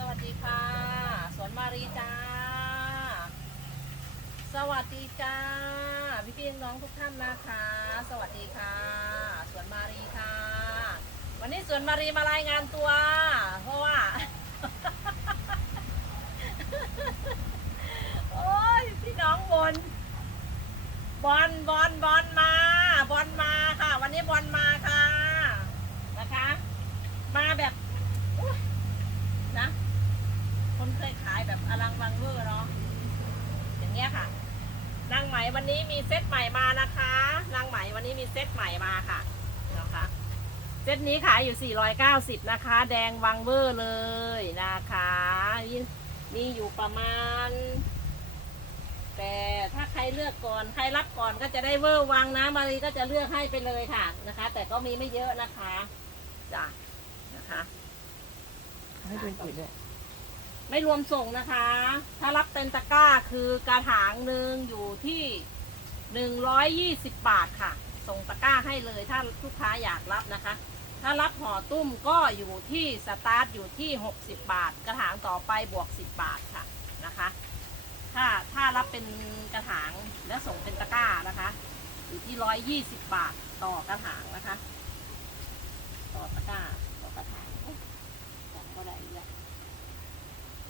สวัสดีค่ะ สวนมารีจ้า สวัสดีจ้า พี่พี่น้องทุกท่านนะคะ สวัสดีค่ะ สวนมารีค่ะ วันนี้สวนมารีมารายงานตัว เพราะว่า โอ้ยพี่น้องบน บอลบอลบอลมา บอลมาค่ะ วันนี้บอลมาค่ะ นะคะ มาแบบอุ๊ยนะ คน เคยขายแบบอลังวังเวอร์เนาะอย่างเงี้ยค่ะนางไหมวันนี้มีเซตใหม่มานะคะนางไหมวันนี้มีเซตใหม่มาค่ะนะคะเซตนี้ขายอยู่ 490 นะคะ แดงวังเวอร์เลยนะคะมีมีอยู่ประมาณ แต่ถ้าใครเลือกก่อนใครรับก่อนก็จะได้เวอร์วังนะมารีก็จะเลือกให้ไปเลยค่ะนะคะ แต่ก็มีไม่เยอะนะคะจ้ะนะคะให้ดูอีกด้วย ไม่รวมส่งนะคะ ถ้ารับเป็นตะกร้าคือกระถางหนึ่งอยู่ที่หนึ่งร้อยยี่สิบบาทค่ะ ส่งตะกร้าให้เลยถ้าลูกค้าอยากรับนะคะ ถ้ารับห่อตุ้มก็อยู่ที่สตาร์ทอยู่ที่หกสิบบาท กระถางต่อไปบวกสิบบาทค่ะนะคะ ถ้าถ้ารับเป็นกระถางและส่งเป็นตะกร้านะคะ อยู่ที่ร้อยยี่สิบบาทต่อกระถางนะคะ ต่อตะกร้าต่อกระถางโอ๊ยจำก็ได้อีกแล้ว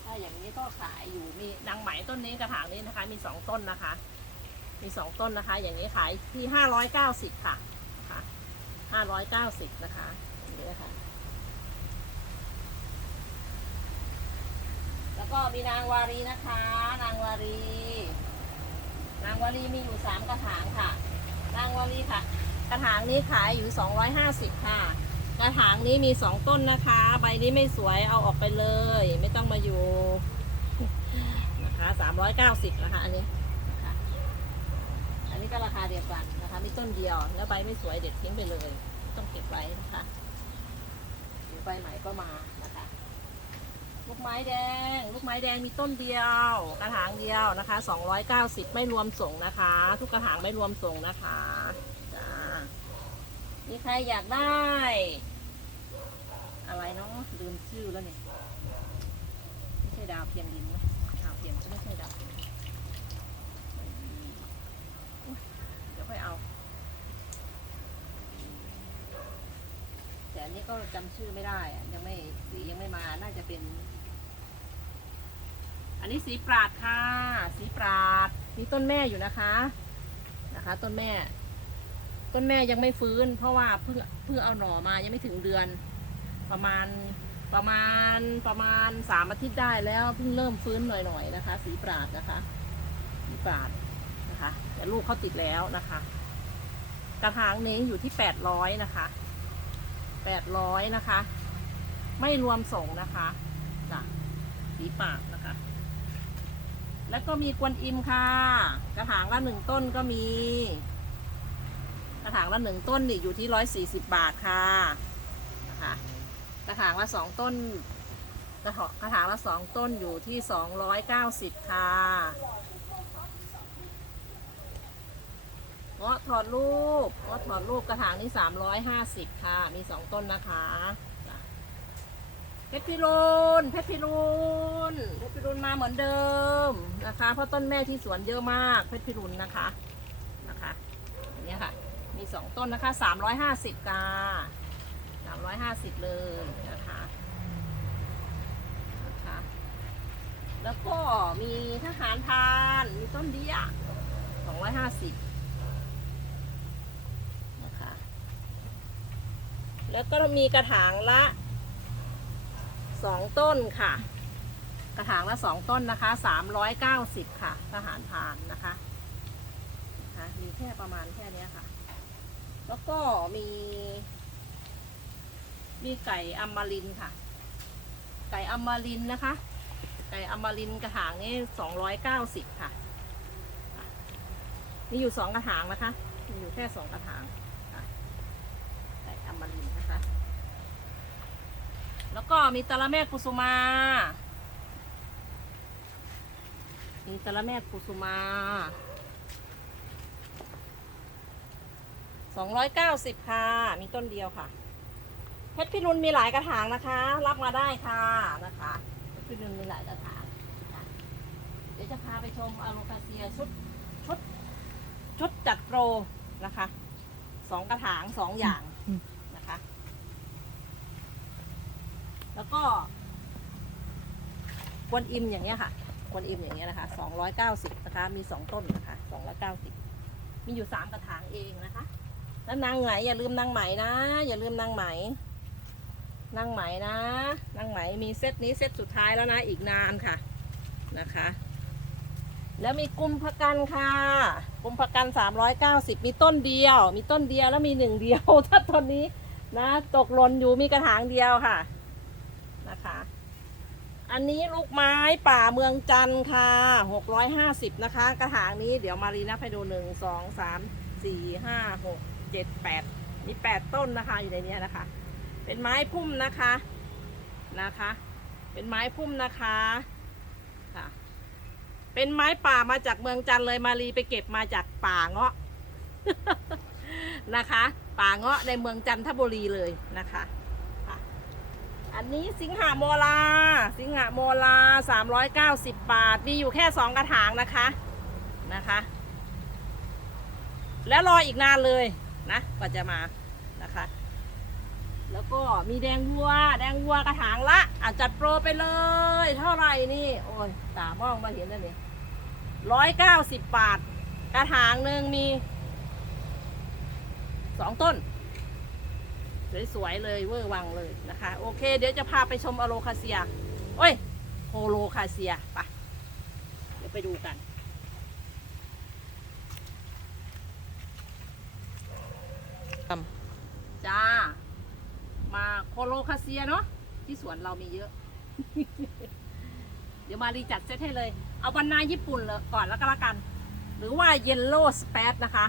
ถ้า อย่างนี้ก็ขายอยู่มีนางไหมต้นนี้กระถางนี้นะคะ มีสองต้นนะคะ มีสองต้นนะคะ อย่างนี้ขายที่ห้าร้อยเก้าสิบค่ะนะคะห้าร้อยเก้าสิบนะคะอย่างนี้นะคะแล้วก็มีนางวารีนะคะ นางวารี นางวารีมีอยู่สามกระถางค่ะ นางวารีค่ะ กระถางนี้ขายอยู่สองร้อยห้าสิบค่ะ กระถางนี้มีสองต้นนะคะ ใบนี้ไม่สวยเอาออกไปเลย ไม่ต้องมาอยู่นะคะสามร้อยเก้าสิบนะคะ อันนี้นะคะอันนี้ก็ราคาเดียวกันนะคะมีต้นเดียว แล้วใบไม่สวยเด็ดทิ้งไปเลย ต้องเก็บไว้นะคะเดี๋ยวใบใหม่ก็มานะคะ ลูกไม้แดง ลูกไม้แดงมีต้นเดียว กระถางเดียวนะคะสองร้อยเก้าสิบไม่รวมส่งนะคะ ทุกกระถางไม่รวมส่งนะคะ มีใครอยากได้ อะไรเนาะลืมชื่อแล้วเนี่ย ไม่ใช่ดาวเพียงดินนะดาวเพียงก็ไม่ใช่ดาวเพียงเดี๋ยวค่อยเอา แต่อันนี้ก็จำชื่อไม่ได้อะยังไม่สียังไม่มา น่าจะเป็น อันนี้สีปราดค่ะ สีปราดมีต้นแม่อยู่นะคะ นะคะ ต้นแม่ ต้นแม่ยังไม่ฟื้น เพราะว่าเพิ่งเพิ่งเอาหน่อมายังไม่ถึงเดือน ประมาณประมาณประมาณสามอาทิตย์ได้แล้วเพิ่งเริ่มฟื้นหน่อยๆนะคะ สีปราดนะคะสีปราดนะคะ แต่ลูกเขาติดแล้วนะคะ กระถางนี้อยู่ที่แปดร้อยนะคะแปดร้อยนะคะ ไม่รวมส่งนะคะจ้ะสีปราดนะคะ แล้วก็มีกวนอิมค่ะ กระถางละหนึ่งต้นก็มี ระถางละหนึ่งต้นนี่อยู่ที่ร้อยสี่สิบบาทค่ะนะคะกระถางละสองต้นกระถางกระถางละสองต้นอยู่ที่สองร้อยเก้าสิบค่ะเงาะถอดรูปเงาะถอดรูปกระถางนี่สามร้อยห้าสิบค่ะ มีสองต้นนะคะเพชรพิรุณเพชรพิรุณเพชรพิรุณมาเหมือนเดิมนะคะ เพราะต้นแม่ที่สวนเยอะมากเพชรพิรุณนนะคะอย่างเนี้ยค่ะ มี สองต้นนะคะสามร้อยห้าสิบกาสามร้อยห้าสิบเลยนะคะนะคะ แล้วก็มีทหารพานมีต้นเดียสองร้อยห้าสิบนะคะ แล้วก็มีกระถางละสองต้นค่ะ กระถางละสองต้นนะคะสามร้อยเก้าสิบค่ะ ทหารพานนะคะะมีแค่ประมาณแค่นี้ค่ะ แล้วก็มี มีไก่อมมารินค่ะ ไก่อมมารินนะคะ ไก่อมมารินกระถางนี่สองร้อยเก้าสิบค่ะอ่อยู่สองกระถางนะคะมีอยู่แค่สองกระถางไก่อมมารินนะคะ แล้วก็มีตะละแม่กุสุมา มีตะละแม่กุสุมา สองร้อยเก้าสิบค่ะ มีต้นเดียวค่ะเพชรพิรุณมีหลายกระถางนะคะ รับมาได้ค่ะนะคะเพชรพิรุนมีหลายกระถางเดี๋ยวจะพาไปชมอะโลคาเซียชุดชุดชุดจัดโปรนะคะสองกระถางสองอย่างนะคะ แล้วก็กวนอิมอย่างเงี้ยค่ะกวนอิมอย่างเงี้ยนะคะสองร้อยเก้าสิบนะคะ มีสองต้นนะคะสองร้อยเก้าสิบมีอยู่สามกระถางเองนะคะ แล้วนางไหมอย่าลืมนางไหมนะ อย่าลืมนางไหมนางไหมนะนางไหมมีเซตนี้เซตสุดท้ายแล้วนะอีกนานค่ะนะคะ แล้วมีกุมภกันค่ะกุมภกัน390มีต้นเดียว มีต้นเดียวแล้วมีหนึ่งเดียว ถ้าต้นนี้นะ ตกหล่นอยู่มีกระถางเดียวค่ะนะคะ อันนี้ลูกไม้ป่าเมืองจันทร์ค่ะ650นะคะ กระถางนี้เดี๋ยวมารีนับให้ดูหนึ่งสองสามสี่ห้าหก เจ็ดแปดมีแปดต้นนะคะอยู่ในนี้นะคะ เป็นไม้พุ่มนะคะนะคะ เป็นไม้พุ่มนะคะค่ะเป็นไม้ป่ามาจากเมืองจันเลยมารีไปเก็บมาจากป่าเงาะนะคะ ป่าเงาะในเมืองจันทบุรีเลยนะคะอันนี้สิงหาโมลา สิงหาโมลา 390 บาท มีอยู่แค่สองกระถางนะคะนะคะ แล้วรออีกนานเลย นะกว่าจะมานะคะ แล้วก็มีแดงวัว แดงวัวกระถางละอะจัดโปรไปเลย เท่าไหร่นี่ โอ้ยตามองมาเห็นแล้วนี่ร้อยเก้าสิบบาท กระถางหนึ่งมีสองต้น สวยๆเลยเวอร์วังเลยนะคะ โอเค เดี๋ยวจะพาไปชมอโลคาเซีย โอ้ยโฮโลคาเซียไปเดี๋ยวไปดูกัน ท จ้า มาโคโลคาเซียเนาะที่สวนเรามีเยอะ เดี๋ยวมารีจัดเซตให้เลย เอาบรรณาญี่ปุ่นเลยก่อนแล้วก็แล้วกัน หรือว่าเยลโล่สเปดนะคะ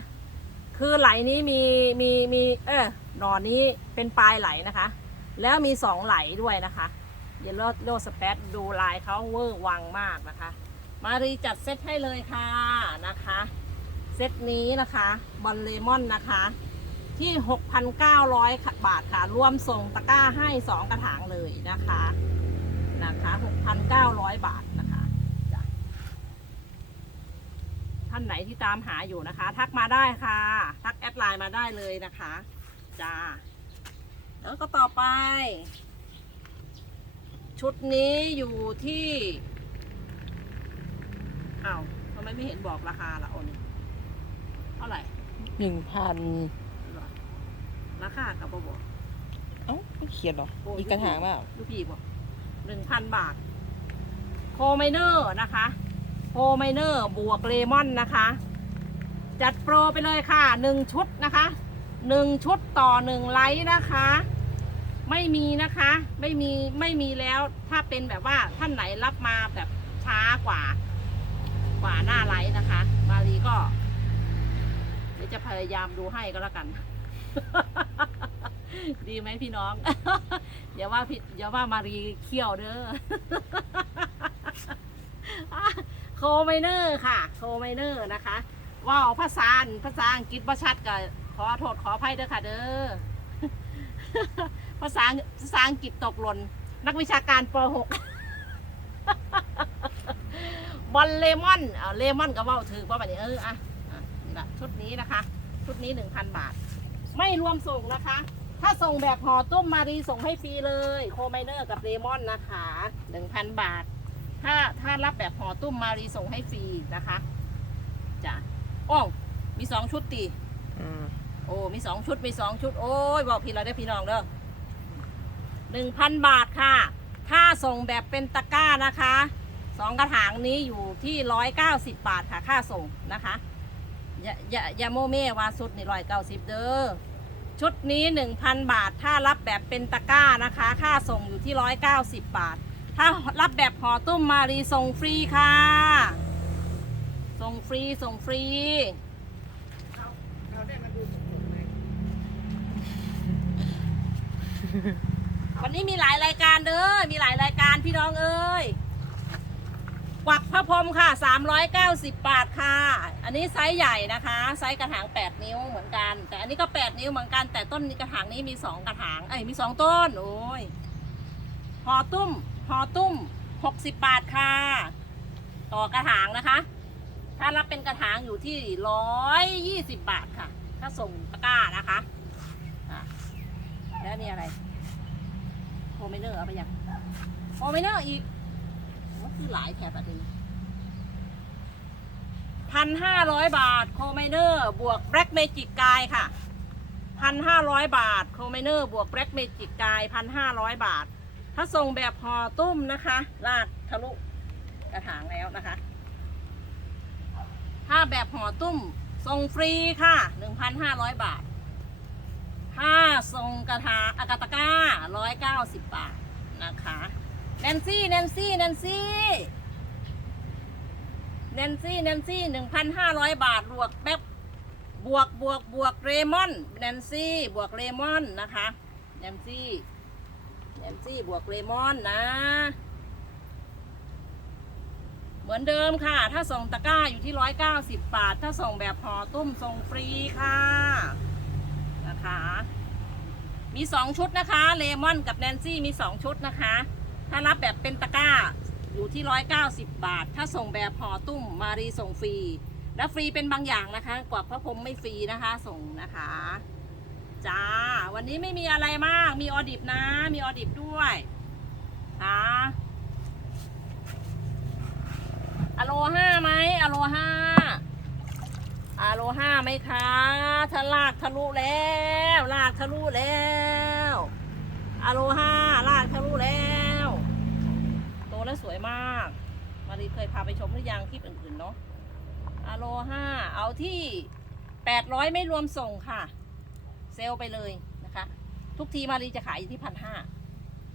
คือไหลนี้มีมีมีเออหนอนนี้เป็นปลายไหลนะคะ แล้วมีสองไหลด้วยนะคะ เยลโล่สเปดดูลายเขาเวอร์วังมากนะคะ มารีจัดเซตให้เลยค่ะนะคะ เซตนี้นะคะบอลเลมอนนะคะ ที่ 6,900 บาทค่ะ รวมส่งตะกร้าให้ 2 กระถางเลยนะคะ นะคะ 6,900 บาทนะคะจ้ะท่านไหนที่ตามหาอยู่นะคะ ทักมาได้ค่ะ ทักแอดไลน์มาได้เลยนะคะจ้าแล้วก็ต่อไป ชุดนี้อยู่ที่อ้าวทำไมไม่เห็นบอกราคาละโอนเท่าไหร่หนึ่งพัน ราคากับบบอกเอ้าไม่เขียนหรอโอ้ยอีกกระถางเปล่าลูกพี่บอกหนึ่งพันบาท โคไมเนอร์นะคะโคไมเนอร์บวกเลมอนนะคะ จัดโปรไปเลยค่ะหนึ่งชุดนะคะหนึ่งชุดต่อหนึ่งไลท์นะคะ ไม่มีนะคะ ไม่มีไม่มีแล้วถ้าเป็นแบบว่าท่านไหนรับมาแบบช้ากว่า กว่าหน้าไลท์นะคะ มารีก็ เดี๋ยวจะพยายามดูให้ก็แล้วกัน ดีไหมพี่น้อง อย่าว่าพี่อย่าว่ามารีเขี้ยวเด้อโคไมเนอร์ค่ะโคไมเนอร์นะคะว่าวภาษาภาษาอังกฤษบ่ชัดก็ขอโทษขออภัยเด้อค่ะเด้อภาษาภาษาอังกฤษตกหล่นนักวิชาการป .6 บอลเลมอนเอาเลมอนก็ว่าถือว่าแบบนี้เอออะชุดนี้นะคะ ชุดนี้หนึ่งพันบาท ไม่รวมส่งนะคะ ถ้าส่งแบบห่อตุ้มมารีส่งให้ฟรีเลย โคไมเนอร์กับเลมอนนะคะหนึ่งพันบาท ถ้าถ้ารับแบบห่อตุ้มมารีส่งให้ฟรีนะคะจ้ะโอ้วมีสองชุดตีอืมโอ้มีสองชุดมีสองชุด โอ้ยบอกพี่เราได้อพี่น้องเด้อหนึ่งพันบาทค่ะ ถ้าส่งแบบเป็นตะกร้านะคะสองกระถางนี้อยู่ที่ร้อยเก้าสิบบาทค่ะ ค่าส่งนะคะ อย่าอย่าอย่าโมเม่ว่าสุดนี่ร้อยเก้าสิบเด้อ ชุดนี้หนึ่งพันบาท ถ้ารับแบบเป็นตะกร้านะคะ ค่าส่งอยู่ที่ร้อยเก้าสิบบาท ถ้ารับแบบห่อตุ้มมารีส่งฟรีค่ะ ส่งฟรี ส่งฟรีวันนี้มีหลายรายการเด้อ มีหลายรายการพี่น้องเอ้ย กวักพระพรหมค่ะ 390 บาทค่ะ อันนี้ไซส์ใหญ่นะคะ ไซส์กระถาง 8 นิ้วเหมือนกัน แต่อันนี้ก็ 8 นิ้วเหมือนกัน แต่ต้นนี้กระถางนี้มี 2 กระถาง เอ้ย มี 2 ต้น โอ้ยหอตุ้มหอตุ้มหกสิบบาทค่ะ ต่อกระถางนะคะ ถ้ารับเป็นกระถางอยู่ที่ร้อยยี่สิบบาทค่ะ ถ้าส่งตะกร้านะคะะแล้วนี่อะไรโฟมเนอร์เอาไปยังโฟมเนอร์อีก คือหลายแถบแบบนี้พันห้าร้อยบาทโคไมเนอร์บวกแบล็กเมจิกกายค่ะพันห้าร้อยบาทโคไมเนอร์บวกแบล็กเมจิกกายพันห้าร้อยบาท ถ้าส่งแบบห่อตุ้มนะคะ ลากทะลุกระถางแล้วนะคะ ถ้าแบบห่อตุ้มส่งฟรีค่ะ1,500บาท ถ้าส่งกระถางอากาตะกร้า190บาทนะคะ แนนซี่แนนซี่แนนซี่แนนซี่แนนซี่1,500บาทบวกแบบบวกบวกบวกเรมอนแนนซี่บวกเรมอนนะคะแนนซี่แนนซี่บวกเรมอนนะ เหมือนเดิมค่ะ ถ้าส่งตะกร้าอยู่ที่190บบาท ถ้าส่งแบบห่อตุ้มส่งฟรีค่ะนะคะมี2ชุดนะคะเลมอนกับแนนซี่มี2ชุดนะคะ ถ้ารับแบบเป็นตะกร้าอยู่ที่ 190 บาท ถ้าส่งแบบห่อตุ้มมารีส่งฟรี และฟรีเป็นบางอย่างนะคะ กว่าพระพรมไม่ฟรีนะคะ ส่งนะคะจ้า วันนี้ไม่มีอะไรมาก มีออดิบนะ มีออดิบด้วยค่ะอโลห้าไหมอโลห้าอโลห้าไหมคะถ้าลากทะลุแล้ว ลากทะลุแล้วอโลห้าลากทะลุแล้ว แล้วสวยมาก มารีเคยพาไปชมหรือยังคลิปอื่นๆเนาะอโลห้าเอาที่แปดร้อยไม่รวมส่งค่ะ เซลไปเลยนะคะ ทุกทีมารีจะขายอยู่ที่พันห้า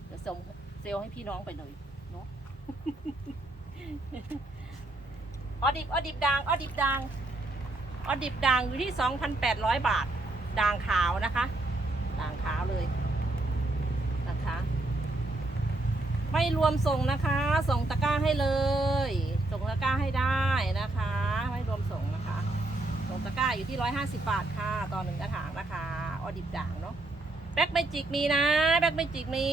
เดี๋ยวส่งเซลให้พี่น้องไปเลยเนาะออดิบออดิบด่างออดิบด่างออดิบด่างอยู่ที่2,800บาทด่างขาวนะคะด่างขาวเลยนะคะ ไม่รวมส่งนะคะ ส่งตะกร้าให้เลย ส่งตะกร้าให้ได้นะคะ ไม่รวมส่งนะคะ ส่งตะกร้าอยู่ที่150บาทค่ะต่อหนึ่งกระถางนะคะออดิบด่างเนาะแบ็กเมจิกมีนะแบ็กเมจิกมี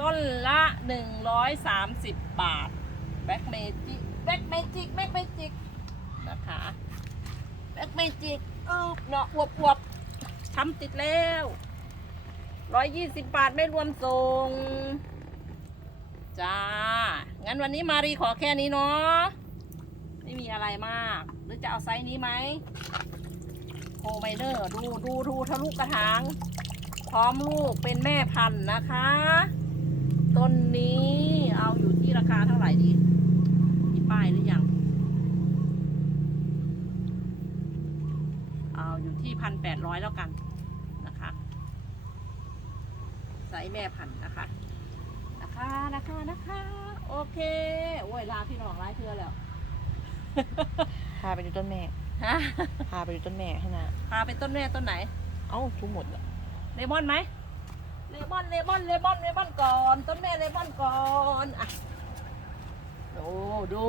ต้นละ130บาทแบ็กเมจิกแบ็กเมจิกแบ็กเมจิกนะคะแบ็กเมจิกอึบเนาะอวบอวบทำติดแล้ว ร้อยยี่สิบบาทไม่รวมส่ง จ้า งั้นวันนี้มารีขอแค่นี้เนาะ ไม่มีอะไรมาก หรือจะเอาไซส์นี้ไหมโคไมเนอร์ ดูดูดูทะลุกระถาง พร้อมลูกเป็นแม่พันธุ์นะคะ ต้นนี้เอาอยู่ที่ราคาเท่าไหร่ดีมีป้ายหรือยัง เอาอยู่ที่พันแปดร้อยแล้วกันนะคะไซ ส์แม่พันธุ์นะคะ นะคะนะคะนะคะ โอเคโอ้ยลาพี่น้องร้ายเทือแล้วพาไปดูต้นแม่ฮะพาไปดูต้นแม่ข้างหน้าพาไปต้นแม่ต้นไหน เอ้าทุกหมดอะเลมอนไหมเลมอนเลมอนเลมอนเลมอนก่อน ต้นแม่เลมอนก่อนอะดูดู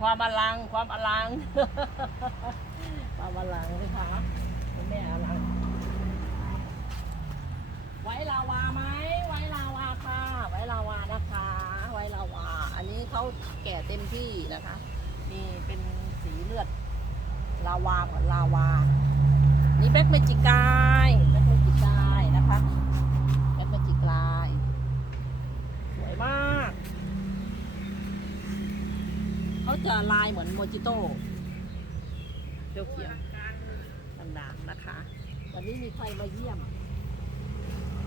ความอลังความอลัง ความอลังเลยค่ะต้นแม่อลัง ไว้ลาวาไหม ไว้ลาวาค่ะ ไว้ลาวานะคะ ไว้ลาวา อันนี้ เขาแก่เต็มที่นะคะนี่เป็นสีเลือดลาวาเหมือนลาวา นี่แบ็กเมจิกายแบ็กเมจิกายนะคะแบ็กเมจิกลายสวยมากเขาจะลายเหมือนโมจิโต้เขียวเขียวๆด่างๆนะคะวันนี้มีใครมาเยี่ยม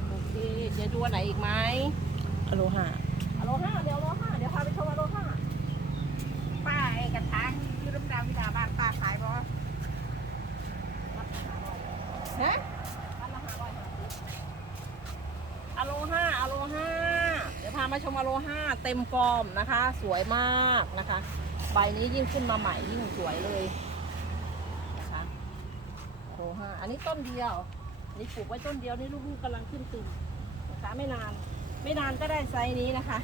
โอเคจะดูอันไหนอีกไหมอโลหะอโลห้าเดี๋ยวอโลห้าเดี๋ยวพาไปชมอโลห้า ป้าไอ้กระถางอยูน้ำดาววิดาบ้านป้าขายบ่ รับราคาร้อย ฮะรับราคาร้อยห้าสิบอโลห้าอโลห้าเดี๋ยวพามาชมอโลห้าเต็มฟอร์มนะคะ สวยมากนะคะ ใบนี้ยิ่งขึ้นมาใหม่ยิ่งสวยเลยนะคะอโลห้าอันนี้ต้นเดียวอันนี้ปลูกไว้ต้นเดียวนี่ลูกๆกำลังขึ้นตึมนะคะไม่นาน ไม่นานก็ได้ไซส์นี้นะคะ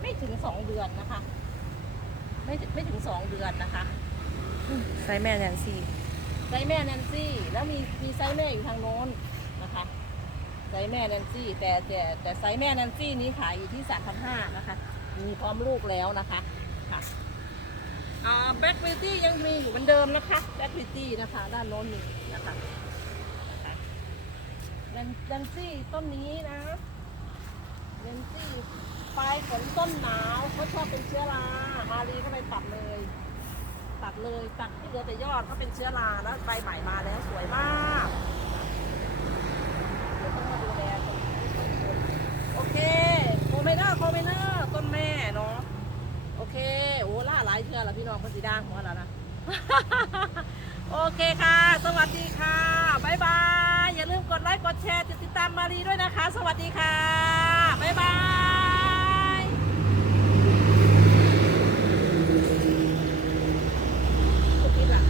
ไม่ถึงสองเดือนนะคะ ไม่ถึงไม่ถึงสองเดือนนะคะไซส์แม่แนนซี่ไซ ส์แม่แนนซี่ แล้วมีมีไซส์แม่อยู่ทางโน้นนะคะ ไซส์แม่แนนซี่ แต่แต่แต่ไซส์แม่แนนซี่นี้ขายอยู่ที่สามพันห้านะคะ มีพร้อมลูกแล้วนะคะค่ะอ่าแบ็กบิวตี้ยังมีอยู่เหมือนเดิมนะคะแบ็กบิวตี้นะคะ ด้านโน้นมีนะคะนะคะแนนซี่ต้นนี้นะแลนซี่ปลายฝนต้นหนาวเขาชอบเป็นเชื้อรา มารีก็ไปตัดเลย เลยตัดที่เหลือแต่ยอดก็เป็นเชื้อราแล้วใบใหม่มาแล้วสวยมากเดี๋ยวต้องมาดูแลตรงนี้ต้นบนโอเคโคเมเนอร์โคเมเนอร์ต้นแม่เนาะโอเคโอ้ล่าหลายเชื่อแล้วพี่น้องเพันสีด่างของเรานะโอเคค่ะ สวัสดีค่ะบ๊ายบาย อย่าลืมกดไลค์ กดแชร์ ติดตามมารีด้วยนะคะ สวัสดีค่ะบ๊ายบาย